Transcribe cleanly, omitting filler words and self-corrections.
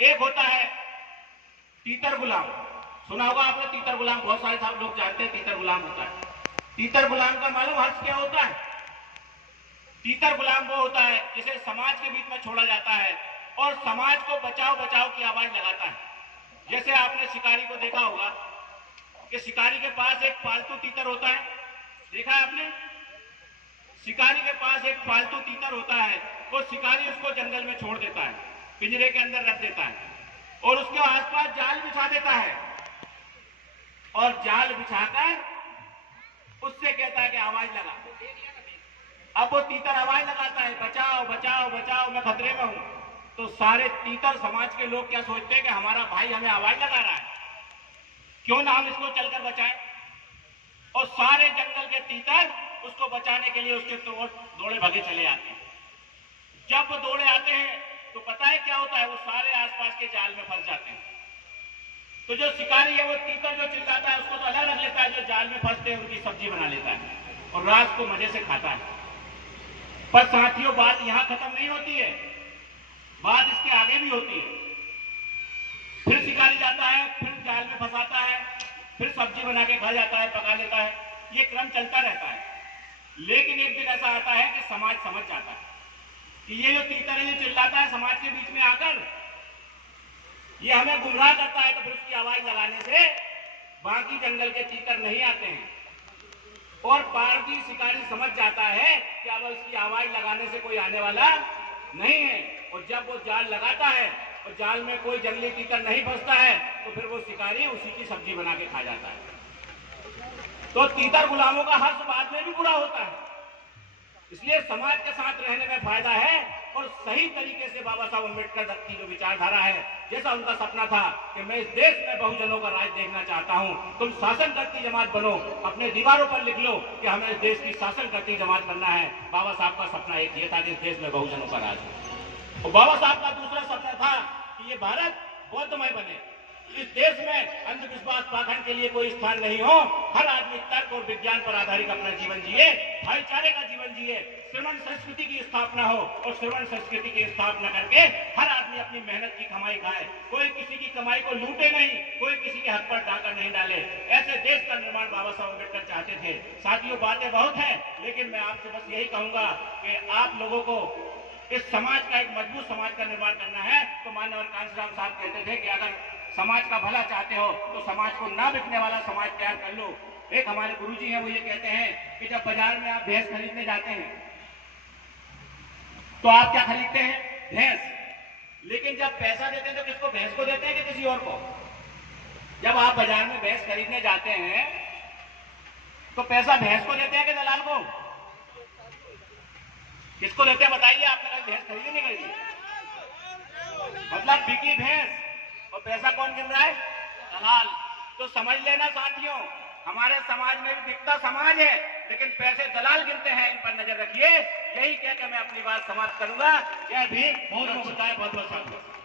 एक होता है तीतर गुलाम, सुना होगा आपने तीतर गुलाम, बहुत सारे लोग जानते हैं तीतर गुलाम होता है। तीतर गुलाम का मालूम अर्थ क्या होता है? तीतर गुलाम वो होता है जिसे समाज के बीच में छोड़ा जाता है और समाज को बचाओ बचाओ की आवाज लगाता है। जैसे आपने शिकारी को देखा होगा कि शिकारी के पास एक पालतू तीतर होता है, देखा है आपने? शिकारी के पास एक पालतू तीतर होता है तो शिकारी उसको जंगल में छोड़ देता है, पिंजरे के अंदर रख देता है और उसके आसपास जाल बिछा देता है और जाल बिछाकर उससे कहता है कि आवाज लगा। अब वो तीतर आवाज लगाता है, बचाओ बचाओ बचाओ, मैं खतरे में हूं। तो सारे तीतर समाज के लोग क्या सोचते हैं कि हमारा भाई हमें आवाज लगा रहा है, क्यों ना हम इसको चलकर बचाएं। और सारे जंगल के तीतर उसको बचाने के लिए उसके दौड़े भागे चले आते हैं। जब वो दौड़े आते हैं तो पता है क्या होता है? वो सारे आसपास के जाल में फंस जाते हैं। तो जो शिकारी है वो तीतर जो चिल्लाता है उसको तो अलग रख लेता है, जो जाल में फंसते हैं उनकी सब्जी बना लेता है और रात को मजे से खाता है। पर साथियों, बात यहां खत्म नहीं होती है, बात इसके आगे भी होती है। फिर शिकारी जाता है, फिर जाल में फंसाता है, फिर सब्जी बना के खा जाता है, पका लेता है, ये क्रम चलता रहता है। लेकिन एक दिन ऐसा आता है कि समाज समझ जाता है कि ये जो तीतर है ये चिल्लाता है समाज के बीच में आकर, ये हमें गुमराह करता है। तो फिर उसकी आवाज लगाने से बाकी जंगल के तीतर नहीं आते हैं और पारसी शिकारी समझ जाता है कि अब उसकी आवाज लगाने से कोई आने वाला नहीं है। और जब वो जाल लगाता है और जाल में कोई जंगली तीतर नहीं फंसता है तो फिर वो शिकारी उसी की सब्जी बना के खा जाता है। तो तीतर गुलामों का हर्ष बाद में भी बुरा होता है। इसलिए समाज के साथ रहने में फायदा है और सही तरीके से बाबा साहब अम्बेडकर की जो विचारधारा है, जैसा उनका सपना था कि मैं इस देश में बहुजनों का राज देखना चाहता हूं, तुम शासन करती जमात बनो, अपने दीवारों पर लिख लो कि हमें इस देश की शासन करती जमात बनना है। बाबा साहब का सपना एक ये था कि इस देश में बहुजनों का राज हो। और बाबा साहब का दूसरा सपना था कि ये भारत बौद्धमय बने, इस देश में अंधविश्वास पाखंड के लिए कोई स्थान नहीं हो, हर आदमी तर्क और विज्ञान पर आधारित अपना जीवन जिए, भाईचारे का जीवन जिए, श्रवण संस्कृति की स्थापना हो और श्रवण संस्कृति की स्थापना करके हर आदमी अपनी मेहनत की कमाई खाए, कोई किसी की कमाई को लूटे नहीं, कोई किसी के हक पर डाका नहीं डाले। ऐसे देश का निर्माण बाबा साहब अम्बेडकर चाहते थे। साथियों, बातें बहुत है लेकिन मैं आपसे बस यही कहूंगा कि आप लोगों को इस समाज का, एक मजबूत समाज का निर्माण करना है। तो माननीय कांशीराम साहब कहते थे कि अगर समाज का भला चाहते हो तो समाज को ना बिकने वाला समाज तैयार कर लो। एक हमारे गुरुजी हैं, वो ये कहते हैं कि जब बाजार में आप भैंस खरीदने जाते हैं तो आप क्या खरीदते हैं? भैंस। लेकिन जब पैसा देते हैं तो किसको? भैंस को देते हैं कि किसी और को? जब आप बाजार में भैंस खरीदने जाते हैं तो पैसा भैंस को देते हैं कि दलाल को? किसको देते हैं बताइए? आपने कभी भैंस खरीदी नहीं खरीदी? मतलब बिकी भैंस और पैसा कौन गिन रहा है? दलाल। तो समझ लेना साथियों, हमारे समाज में भी दिखता समाज है लेकिन पैसे दलाल गिनते हैं, इन पर नजर रखिए। यही कहकर मैं अपनी बात समाप्त करूंगा। जय भीम, बहुत बहुत